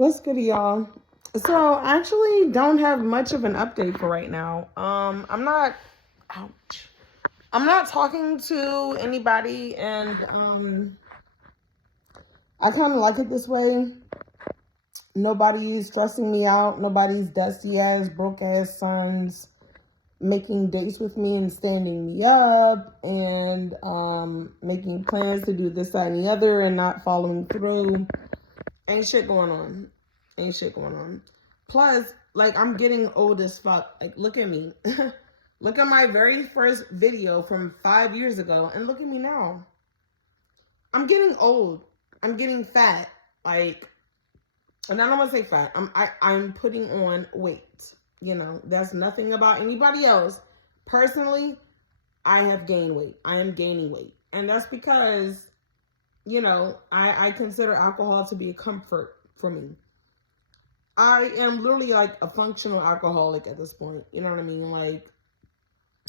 What's good, y'all? So I actually don't have much of an update for right now. Ouch. I'm not talking to anybody, and I kind of like it this way. Nobody's stressing me out. Nobody's dusty ass, broke ass sons making dates with me and standing me up and making plans to do this, that, and the other and not following through. Ain't shit going on. Ain't shit going on. Plus, like, I'm getting old as fuck. Like, look at me. Look at my very first video from 5 years ago, and look at me now. I'm getting old. I'm getting fat. Like, and I don't want to say fat. I'm putting on weight. You know, that's nothing about anybody else. Personally, I have gained weight. I am gaining weight. And that's because, you know, I consider alcohol to be a comfort for me. I am literally like a functional alcoholic at this point. You know what I mean? Like,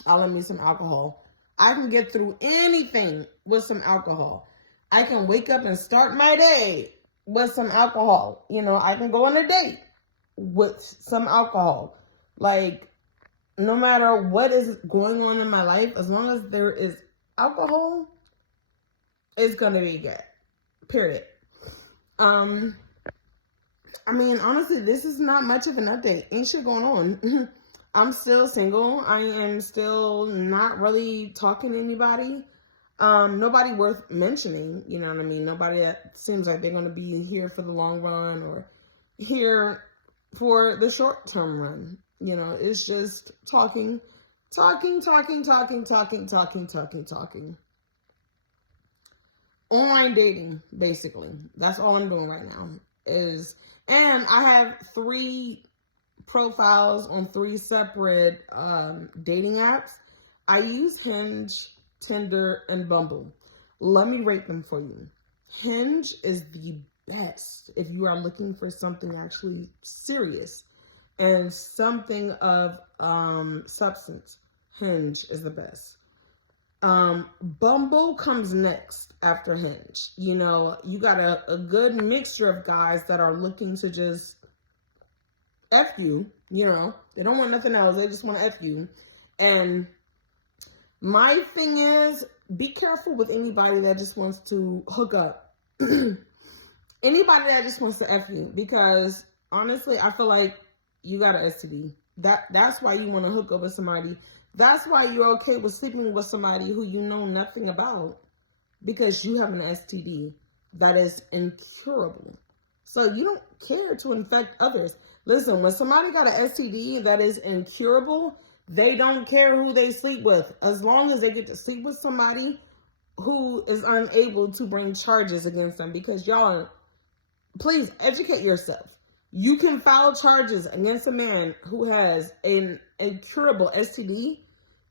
I'll let me some alcohol. I can get through anything with some alcohol. I can wake up and start my day with some alcohol. You know, I can go on a date with some alcohol. Like, no matter what is going on in my life, as long as there is alcohol, it's going to be good. Period. I mean, honestly, this is not much of an update. Ain't shit going on. I'm still single. I am still not really talking to anybody. Nobody worth mentioning, you know what I mean? Nobody that seems like they're going to be here for the long run or here for the short-term run. You know, it's just talking. Online dating, basically. That's all I'm doing right now. And I have 3 profiles on 3 separate dating apps. I use Hinge, Tinder, and Bumble. Let me rate them for you. Hinge is the best if you are looking for something actually serious and something of substance. Hinge is the best. Bumble comes next after Hinge. You know, you got a good mixture of guys that are looking to just F you, you know. They don't want nothing else. They just want to F you. And my thing is, be careful with anybody that just wants to hook up. Anybody that just wants to F you. Because, honestly, I feel like you got an STD. That's why you want to hook up with somebody. That's why you're okay with sleeping with somebody who you know nothing about. Because you have an STD that is incurable. So you don't care to infect others. Listen, when somebody got an STD that is incurable, they don't care who they sleep with. As long as they get to sleep with somebody who is unable to bring charges against them. Because y'all, please educate yourself. You can file charges against a man who has an incurable STD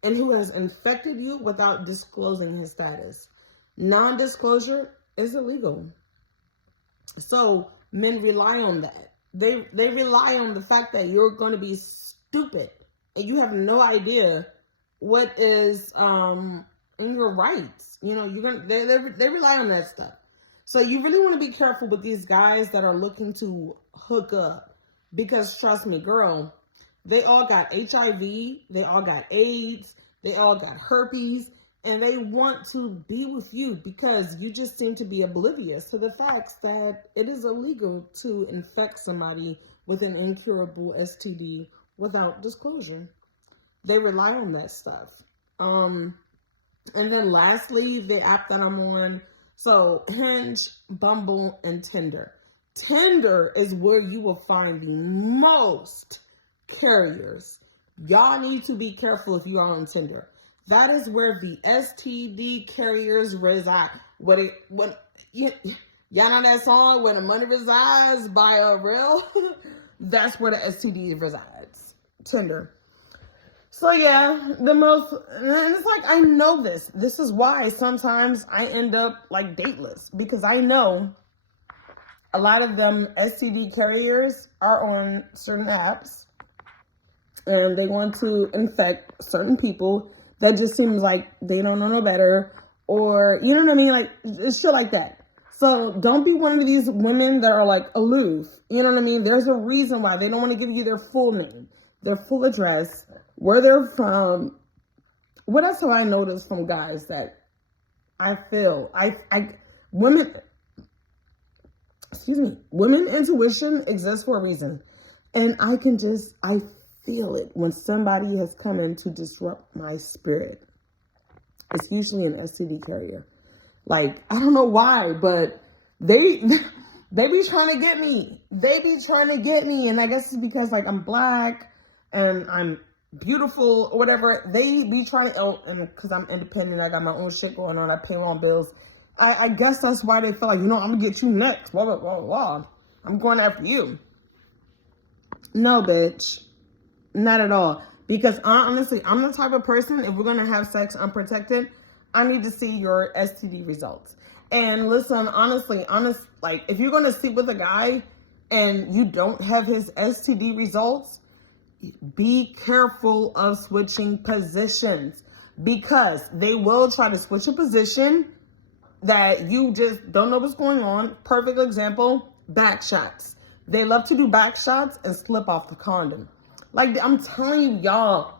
and who has infected you without disclosing his status. Non-disclosure is illegal. So men rely on that. They rely on the fact that you're going to be stupid and you have no idea what is in your rights. You know, they rely on that stuff. So you really want to be careful with these guys that are looking to hook up, because trust me, girl, they all got HIV, they all got AIDS, they all got herpes, and they want to be with you because you just seem to be oblivious to the facts that it is illegal to infect somebody with an incurable STD without disclosure. They rely on that stuff. And then lastly, the app that I'm on, so Hinge, Bumble, and Tinder. Tinder is where you will find the most carriers. Y'all need to be careful if you are on Tinder. That is where the STD carriers reside. Y'all know that song, Where the Money Resides by Real? That's where the STD resides. Tinder. So yeah, and it's like, I know this. This is why sometimes I end up like dateless, because I know a lot of them STD carriers are on certain apps and they want to infect certain people that just seems like they don't know no better, or, you know what I mean? Like, it's shit like that. So don't be one of these women that are like aloof. You know what I mean? There's a reason why they don't want to give you their full name, their full address, where they're from. What else have I noticed from guys that I feel women intuition exists for a reason. And I feel it when somebody has come in to disrupt my spirit. It's usually an STD carrier. Like, I don't know why, but they be trying to get me. And I guess it's because, like, I'm black and I'm beautiful or whatever. They be trying to, and because I'm independent, I got my own shit going on, I pay my own bills. I guess that's why they feel like, I'm going to get you next, blah, blah, blah, blah. I'm going after you. No, bitch. Not at all. Because honestly, I'm the type of person, if we're going to have sex unprotected, I need to see your STD results. And listen, honestly, like, if you're going to sleep with a guy and you don't have his STD results, be careful of switching positions, because they will try to switch a position that you just don't know what's going on. Perfect example, back shots. They love to do back shots and slip off the condom. Like, I'm telling you, y'all,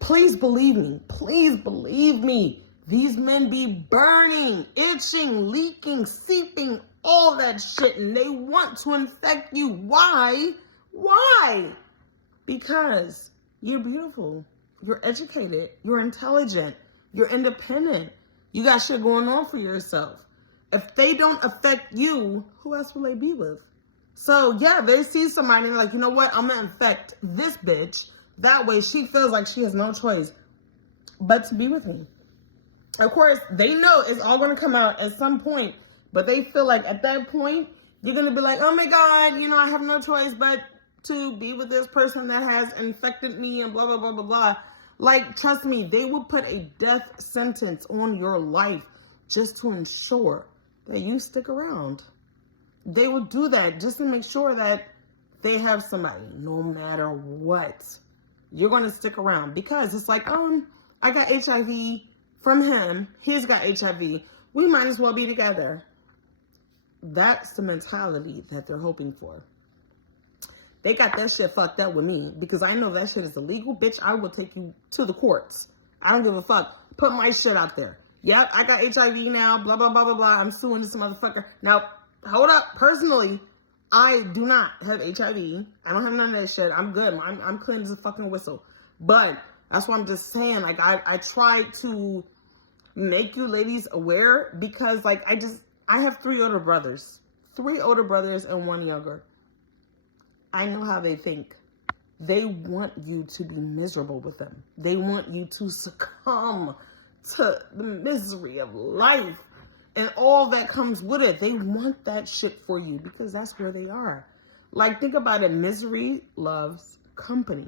please believe me. Please believe me. These men be burning, itching, leaking, seeping, all that shit. And they want to infect you. Why? Why? Because you're beautiful. You're educated. You're intelligent. You're independent. You got shit going on for yourself. If they don't affect you, who else will they be with? So, yeah, they see somebody and they're like, you know what? I'm going to infect this bitch. That way she feels like she has no choice but to be with me. Of course, they know it's all going to come out at some point. But they feel like at that point, you're going to be like, oh my God, I have no choice but to be with this person that has infected me and blah, blah, blah, blah, blah. Like, trust me, they will put a death sentence on your life just to ensure that you stick around. They will do that just to make sure that they have somebody, no matter what. You're going to stick around because it's like, I got HIV from him. He's got HIV. We might as well be together. That's the mentality that they're hoping for. They got that shit fucked up with me because I know that shit is illegal. Bitch, I will take you to the courts. I don't give a fuck. Put my shit out there. Yep, I got HIV now. Blah, blah, blah, blah, blah. I'm suing this motherfucker. Now, hold up. Personally, I do not have HIV. I don't have none of that shit. I'm good. I'm clean as a fucking whistle. But that's why I'm just saying, like, I try to make you ladies aware because, like, I have 3 older brothers. 3 older brothers and 1 younger. I know how they think. They want you to be miserable with them. They want you to succumb to the misery of life and all that comes with it. They want that shit for you because that's where they are. Like, think about it. Misery loves company.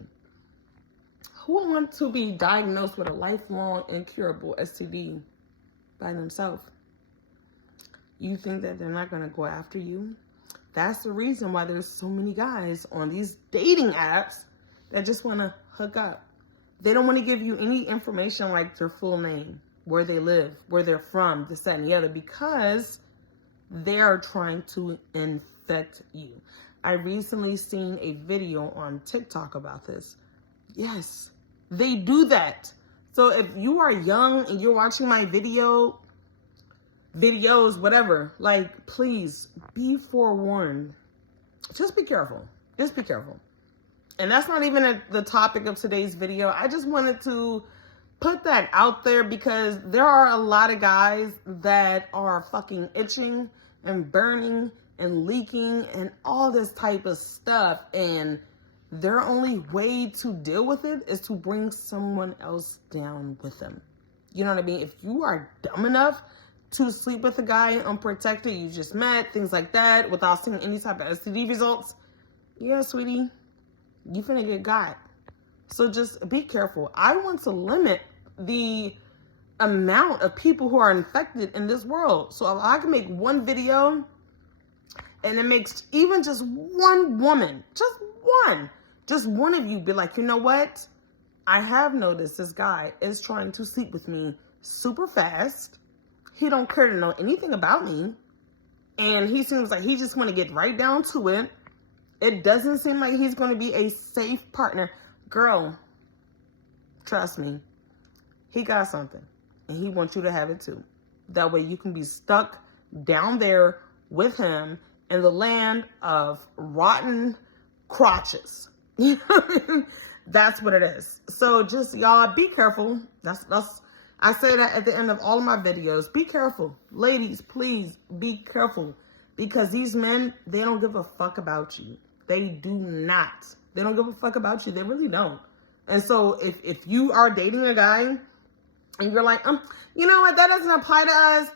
Who would want to be diagnosed with a lifelong incurable STD by themselves? You think that they're not going to go after you? That's the reason why there's so many guys on these dating apps that just want to hook up. They don't want to give you any information like their full name, where they live, where they're from, this, that, and the other, because they are trying to infect you. I recently seen a video on TikTok about this. Yes, they do that. So if you are young and you're watching my videos, whatever, like, please be forewarned. Just be careful. Just be careful. And that's not even the topic of today's video. I just wanted to put that out there because there are a lot of guys that are fucking itching and burning and leaking and all this type of stuff. And their only way to deal with it is to bring someone else down with them. You know what I mean? If you are dumb enough to sleep with a guy unprotected, you just met, things like that, without seeing any type of STD results, yeah, sweetie, you finna get got. So just be careful. I want to limit the amount of people who are infected in this world. So if I can make one video and it makes even just one woman, just one of you be like, you know what? I have noticed this guy is trying to sleep with me super fast. He don't care to know anything about me. And he seems like he just want to get right down to it. It doesn't seem like he's going to be a safe partner. Girl, trust me, he got something. And he wants you to have it too. That way you can be stuck down there with him in the land of rotten crotches. You know what I mean? That's what it is. So just, y'all, be careful. That's I say that at the end of all of my videos. Be careful. Ladies, please be careful. Because these men, they don't give a fuck about you. They do not. They don't give a fuck about you. They really don't. And so if you are dating a guy and you're like, you know what, that doesn't apply to us.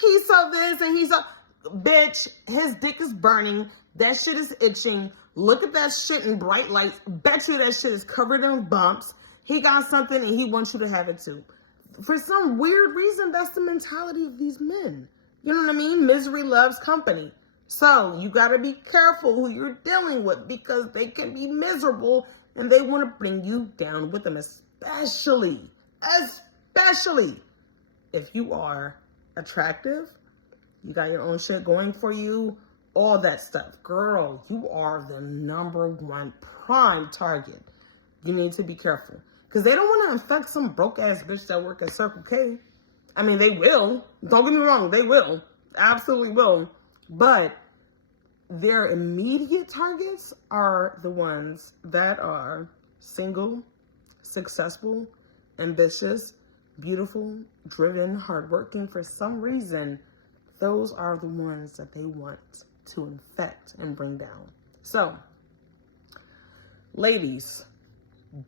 He saw this and he saw, bitch, his dick is burning. That shit is itching. Look at that shit in bright lights. Bet you that shit is covered in bumps. He got something and he wants you to have it too. For some weird reason, that's the mentality of these men. You know what I mean? Misery loves company. So you got to be careful who you're dealing with because they can be miserable and they want to bring you down with them, especially if you are attractive, you got your own shit going for you, all that stuff. Girl, you are the #1 prime target. You need to be careful because they don't want to infect some broke ass bitch that work at Circle K. I mean, they will. Don't get me wrong. They will. Absolutely will. But their immediate targets are the ones that are single, successful, ambitious, beautiful, driven, hardworking. For some reason, those are the ones that they want to infect and bring down. So, ladies,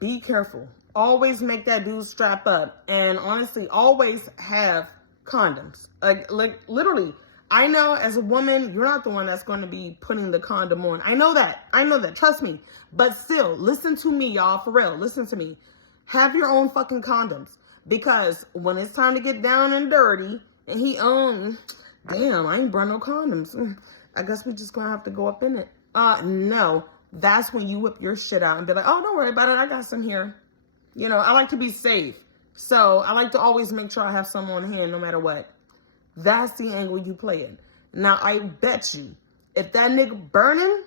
be careful. Always make that dude strap up. And honestly, always have condoms. Like literally, I know as a woman, you're not the one that's going to be putting the condom on. I know that. Trust me. But still, listen to me, y'all. For real. Listen to me. Have your own fucking condoms. Because when it's time to get down and dirty, and he, damn, I ain't brought no condoms. I guess we just gonna have to go up in it. No. That's when you whip your shit out and be like, oh, don't worry about it. I got some here. You know, I like to be safe. So I like to always make sure I have some on hand no matter what. That's the angle you play in. Now, I bet you, if that nigga burning,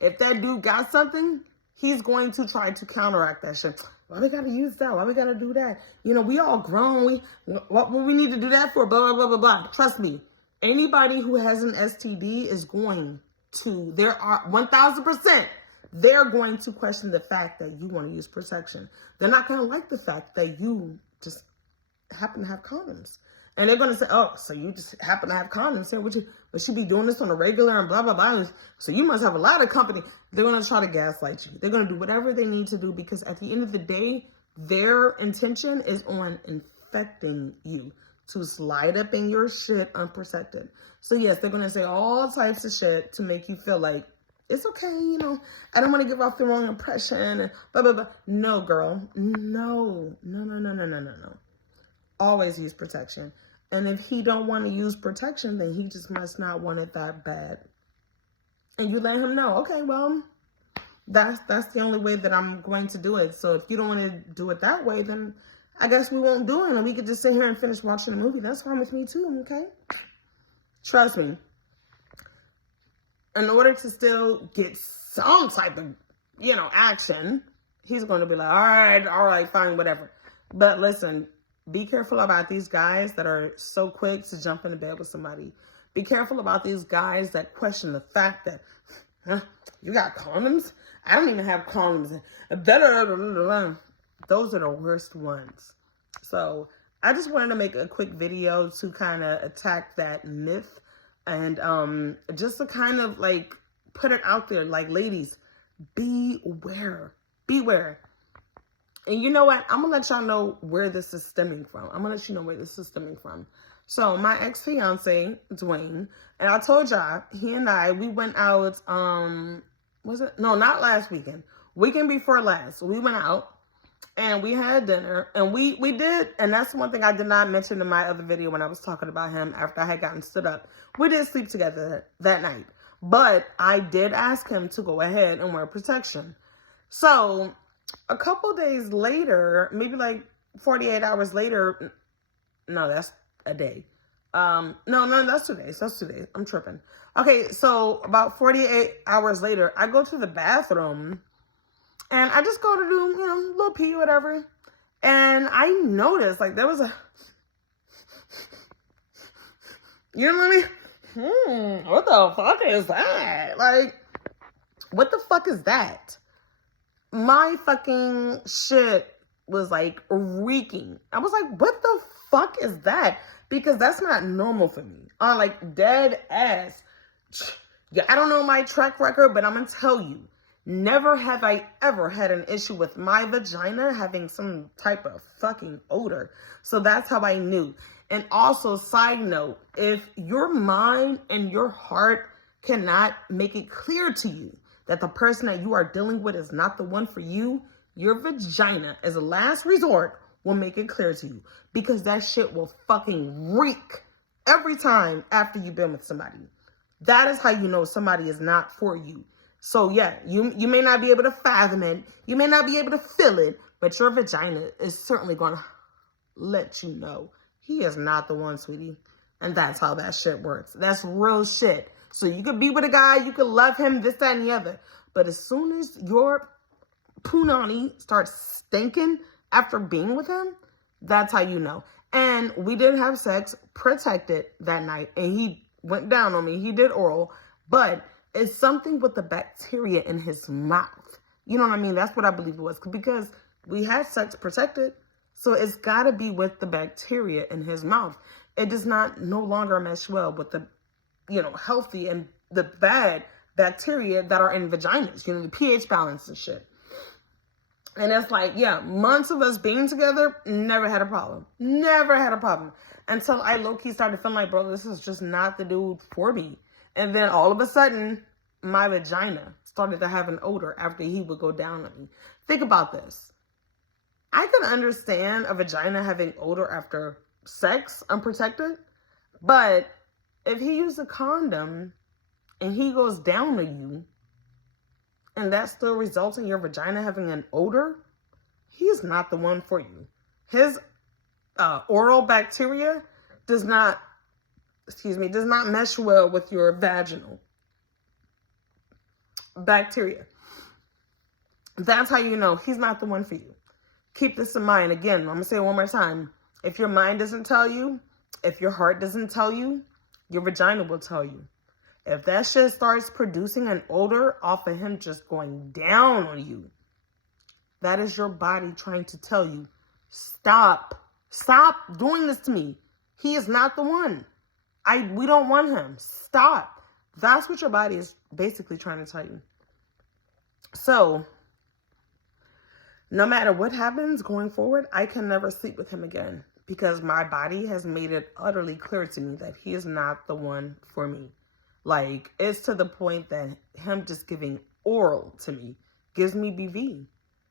if that dude got something, he's going to try to counteract that shit. Why we gotta use that? Why we gotta do that? You know, we all grown. What we need to do that for? Blah, blah, blah, blah, blah. Trust me. Anybody who has an STD is going to, there are 1000%, they're going to question the fact that you want to use protection. They're not going to like the fact that you just happen to have condoms. And they're going to say, oh, so you just happen to have condoms. But you be doing this on a regular and blah, blah, blah. So you must have a lot of company. They're going to try to gaslight you. They're going to do whatever they need to do because at the end of the day, their intention is on infecting you to slide up in your shit unprotected. So yes, they're going to say all types of shit to make you feel like, it's okay, you know, I don't want to give off the wrong impression and blah, blah, blah. No, girl. No. Always use protection. And if he don't want to use protection, then he just must not want it that bad. And you let him know, okay, well, that's the only way that I'm going to do it. So if you don't want to do it that way, then I guess we won't do it. And we could just sit here and finish watching the movie. That's fine with me too, okay? Trust me. In order to still get some type of, you know, action, he's going to be like, all right, fine, whatever. But listen, be careful about these guys that are so quick to jump into bed with somebody. Be careful about these guys that question the fact that, you got condoms? I don't even have condoms. Those are the worst ones. So I just wanted to make a quick video to kind of attack that myth. And just to kind of like put it out there, like, ladies, beware. And you know what? I'm going to let y'all know where this is stemming from. I'm going to let you know where this is stemming from. So my ex-fiance, Dwayne, and I told y'all, he and I, we went out, was it? No, not last weekend. Weekend before last. We went out and we had dinner and we did, and that's one thing I did not mention in my other video when I was talking about him after I had gotten stood up. We did sleep together that night, but I did ask him to go ahead and wear protection. So a couple days later, maybe like 48 hours later, no, that's a day. No, that's 2 days. That's 2 days. I'm tripping. Okay, so about 48 hours later, I go to the bathroom and I just go to do, a little pee or whatever. And I noticed, like, there was a, you know what I mean? What the fuck is that? Like, what the fuck is that? My fucking shit was like reeking. I was like, what the fuck is that? Because that's not normal for me. I'm like dead ass. Yeah, I don't know my track record, but I'm gonna tell you, never have I ever had an issue with my vagina having some type of fucking odor. So that's how I knew. And also, side note, if your mind and your heart cannot make it clear to you that the person that you are dealing with is not the one for you, your vagina, as a last resort, will make it clear to you. Because that shit will fucking reek every time after you've been with somebody. That is how you know somebody is not for you. So yeah, you may not be able to fathom it. You may not be able to feel it. But your vagina is certainly going to let you know he is not the one, sweetie. And that's how that shit works. That's real shit. So you could be with a guy, you could love him, this, that, and the other. But as soon as your punani starts stinking after being with him, that's how you know. And we did have sex, protected that night. And he went down on me. He did oral. But it's something with the bacteria in his mouth. You know what I mean? That's what I believe it was. Because we had sex protected. So it's got to be with the bacteria in his mouth. It does not no longer mesh well with the, healthy and the bad bacteria that are in vaginas, the pH balance and shit. And it's like, yeah, months of us being together, never had a problem. Never had a problem. Until I low-key started feeling like, bro, this is just not the dude for me. And then all of a sudden, my vagina started to have an odor after he would go down on me. Think about this. I can understand a vagina having odor after sex, unprotected. But if he used a condom and he goes down on you, and that still results in your vagina having an odor, he's not the one for you. His oral bacteria does not mesh well with your vaginal bacteria. That's how you know he's not the one for you. Keep this in mind. Again, I'm going to say it one more time. If your mind doesn't tell you, if your heart doesn't tell you, your vagina will tell you. If that shit starts producing an odor off of him just going down on you, that is your body trying to tell you, stop doing this to me. He is not the one. We don't want him. Stop. That's what your body is basically trying to tell you. So, no matter what happens going forward, I can never sleep with him again because my body has made it utterly clear to me that he is not the one for me. Like, it's to the point that him just giving oral to me gives me BV.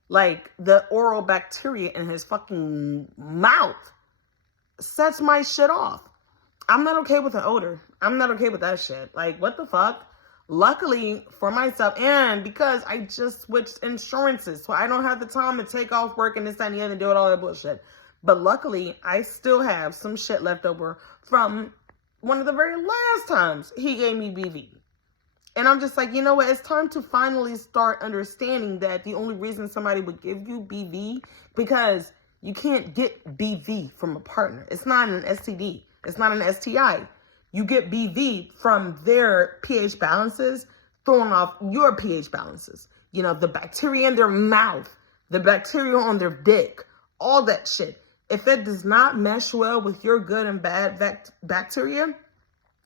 Like, the oral bacteria in his fucking mouth sets my shit off. I'm not okay with the odor. I'm not okay with that shit. Like, what the fuck? Luckily for myself, and because I just switched insurances, so I don't have the time to take off work and this, that, and the other and do all that bullshit. But luckily, I still have some shit left over from one of the very last times he gave me BV. And I'm just like, you know what? It's time to finally start understanding that the only reason somebody would give you BV, because you can't get BV from a partner. It's not an STD. It's not an STI. You get BV from their pH balances throwing off your pH balances. The bacteria in their mouth, the bacteria on their dick, all that shit. If it does not mesh well with your good and bad bacteria,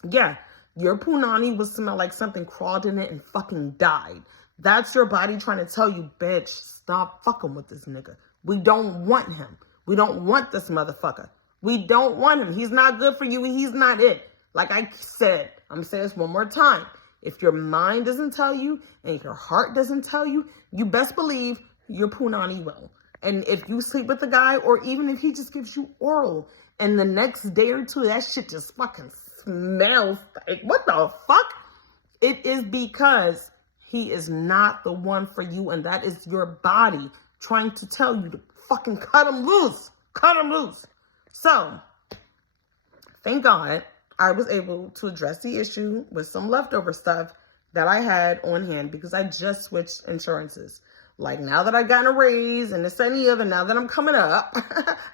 yeah, your punani will smell like something crawled in it and fucking died. That's your body trying to tell you, bitch, stop fucking with this nigga. We don't want him. We don't want this motherfucker. We don't want him. He's not good for you and he's not it. Like I said, I'm going to say this one more time. If your mind doesn't tell you and your heart doesn't tell you, you best believe your punani will. And if you sleep with the guy, or even if he just gives you oral, and the next day or two, that shit just fucking smells like, what the fuck? It is because he is not the one for you, and that is your body trying to tell you to fucking cut him loose. Cut him loose. So, thank God I was able to address the issue with some leftover stuff that I had on hand because I just switched insurances. Like, now that I've gotten a raise and this and the other, now that I'm coming up,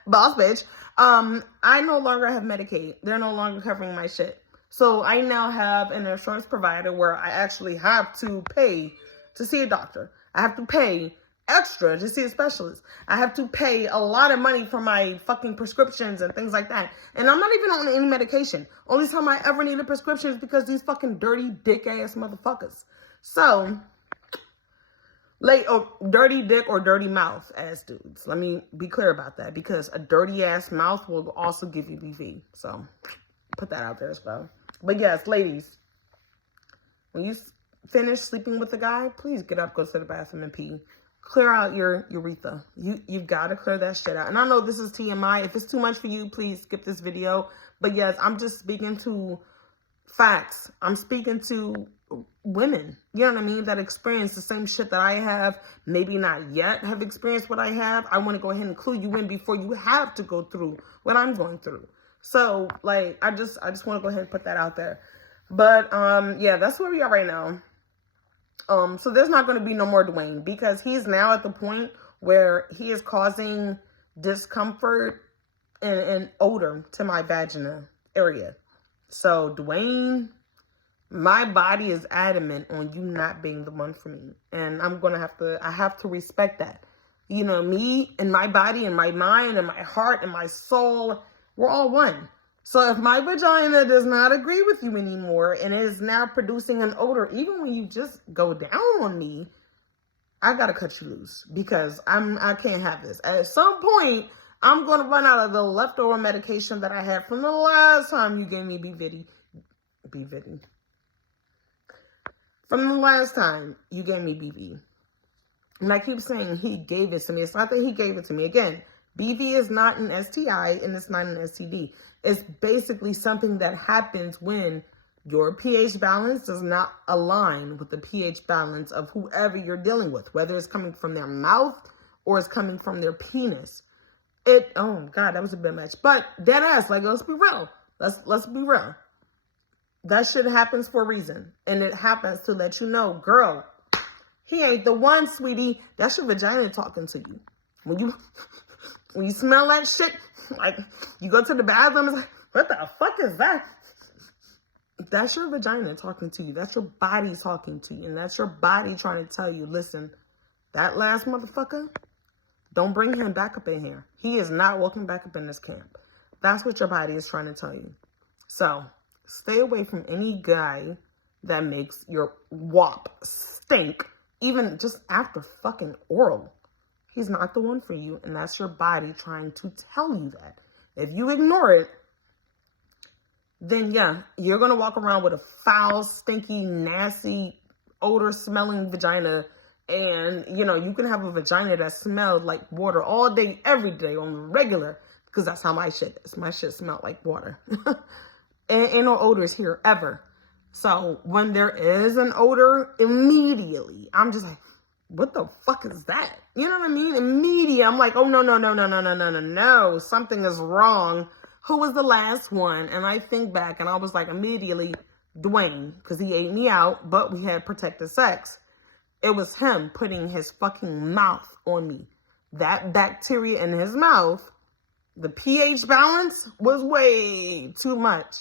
boss bitch, I no longer have Medicaid. They're no longer covering my shit. So I now have an insurance provider where I actually have to pay to see a doctor. I have to pay extra to see a specialist. I have to pay a lot of money for my fucking prescriptions and things like that. And I'm not even on any medication. Only time I ever need a prescription is because these fucking dirty dick ass motherfuckers. So, dirty dick or dirty mouth ass dudes. Let me be clear about that, because a dirty ass mouth will also give you BV. So put that out there as well. But yes, ladies, when you finish sleeping with a guy, please get up, go to the bathroom and pee. Clear out your urethra. You've got to clear that shit out. And I know this is TMI. If it's too much for you, please skip this video. But yes, I'm just speaking to facts. I'm speaking to women, you know what I mean, that experience the same shit that I have, maybe not yet have experienced what I have. I want to go ahead and clue you in before you have to go through what I'm going through. So, like, I just want to go ahead and put that out there. But, yeah, that's where we are right now. So there's not going to be no more Dwayne, because he's now at the point where he is causing discomfort and odor to my vagina area. So Dwayne, my body is adamant on you not being the one for me. And I have to respect that. You know, me and my body and my mind and my heart and my soul, we're all one. So if my vagina does not agree with you anymore and is now producing an odor, even when you just go down on me, I gotta cut you loose, because I can't have this. At some point, I'm gonna run out of the leftover medication that I had from the last time you gave me B-Vidi. From the last time you gave me BV. And I keep saying he gave it to me. It's not that he gave it to me. Again, BV is not an STI and it's not an STD. It's basically something that happens when your pH balance does not align with the pH balance of whoever you're dealing with, whether it's coming from their mouth or it's coming from their penis. Oh God, that was a bit much. But dead ass, like, let's be real. Let's be real. That shit happens for a reason. And it happens to let you know, girl, he ain't the one, sweetie. That's your vagina talking to you. When you smell that shit, like, you go to the bathroom, it's like, what the fuck is that? That's your vagina talking to you. That's your body talking to you. And that's your body trying to tell you, listen, that last motherfucker, don't bring him back up in here. He is not welcome back up in this camp. That's what your body is trying to tell you. So stay away from any guy that makes your wop stink, even just after fucking oral. He's not the one for you, and that's your body trying to tell you that. If you ignore it, then yeah, you're going to walk around with a foul, stinky, nasty, odor-smelling vagina, and, you know, you can have a vagina that smells like water all day, every day, on the regular, because that's how my shit is. My shit smelled like water. And ain't no odors here, ever. So when there is an odor, immediately, I'm just like, what the fuck is that? You know what I mean? Immediately, I'm like, oh, no. Something is wrong. Who was the last one? And I think back, and I was like, immediately, Dwayne, because he ate me out, but we had protected sex. It was him putting his fucking mouth on me. That bacteria in his mouth, the pH balance was way too much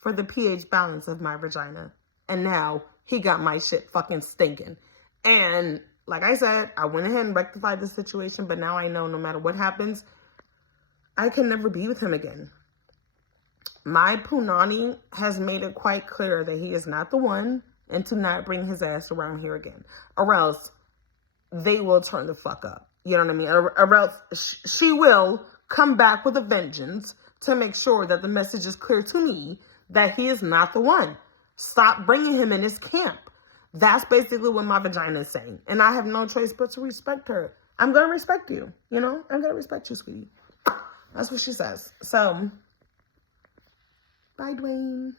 for the pH balance of my vagina. And now he got my shit fucking stinking. And like I said, I went ahead and rectified the situation, but now I know no matter what happens, I can never be with him again. My punani has made it quite clear that he is not the one, and to not bring his ass around here again. Or else they will turn the fuck up. You know what I mean? Or else she will come back with a vengeance to make sure that the message is clear to me that he is not the one. Stop bringing him in this camp. That's basically what my vagina is saying. And I have no choice but to respect her. I'm going to respect you. You know, I'm going to respect you, sweetie. That's what she says. So, bye, Dwayne.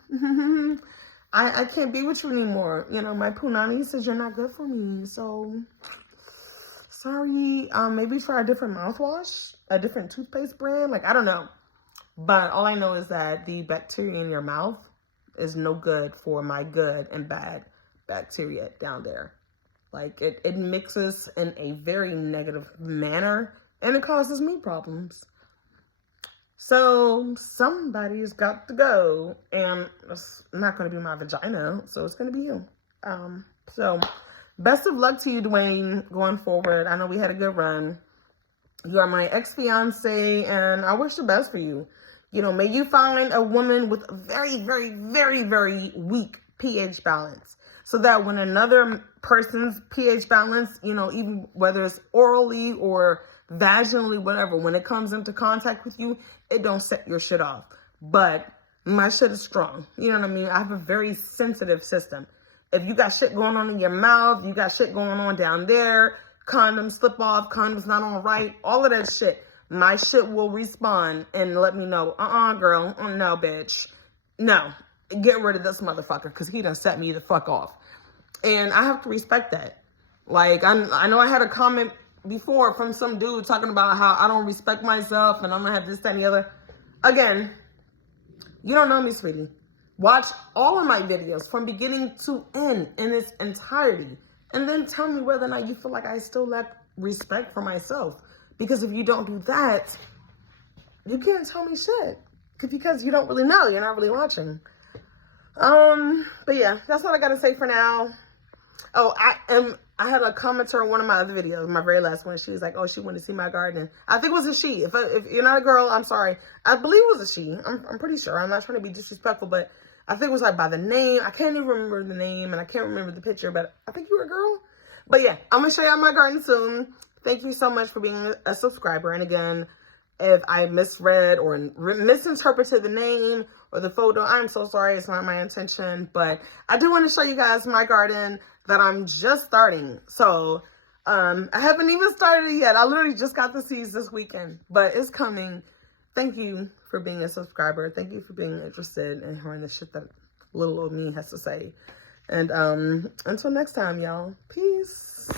I can't be with you anymore. You know, my punani says you're not good for me. So, sorry. Maybe try a different mouthwash, a different toothpaste brand. Like, I don't know. But all I know is that the bacteria in your mouth is no good for my good and bad bacteria down there. Like, it mixes in a very negative manner, and it causes me problems. So somebody's got to go, and it's not going to be my vagina, so it's going to be you. So best of luck to you, Dwayne, going forward. I know we had a good run. You are my ex-fiance, and I wish the best for you. You know, may you find a woman with a very, very, very, very weak pH balance, so that when another person's pH balance, you know, even whether it's orally or vaginally, whatever, when it comes into contact with you, it don't set your shit off. But my shit is strong. You know what I mean? I have a very sensitive system. If you got shit going on in your mouth, you got shit going on down there, condoms slip off, condoms not on right, all of that shit, my shit will respond and let me know, girl, no, bitch. No, get rid of this motherfucker because he done set me the fuck off. And I have to respect that. Like, I know I had a comment before from some dude talking about how I don't respect myself and I'm gonna have this, that, and the other. Again, you don't know me, sweetie. Watch all of my videos from beginning to end in its entirety. And then tell me whether or not you feel like I still lack respect for myself. Because if you don't do that, you can't tell me shit. Because you don't really know. You're not really watching. But yeah, that's what I gotta say for now. Oh, I had a commenter on one of my other videos, my very last one. She was like, oh, she wanted to see my garden. I think it was a she. If you're not a girl, I'm sorry. I believe it was a she. I'm pretty sure. I'm not trying to be disrespectful, but I think it was like by the name. I can't even remember the name, and I can't remember the picture, but I think you were a girl. But yeah, I'm going to show y'all my garden soon. Thank you so much for being a subscriber. And again, if I misread or misinterpreted the name or the photo, I'm so sorry. It's not my intention. But I do want to show you guys my garden that I'm just starting. So I haven't even started it yet. I literally just got the seeds this weekend, but it's coming. Thank you for being a subscriber. Thank you for being interested in hearing the shit that little old me has to say. And until next time, y'all. Peace.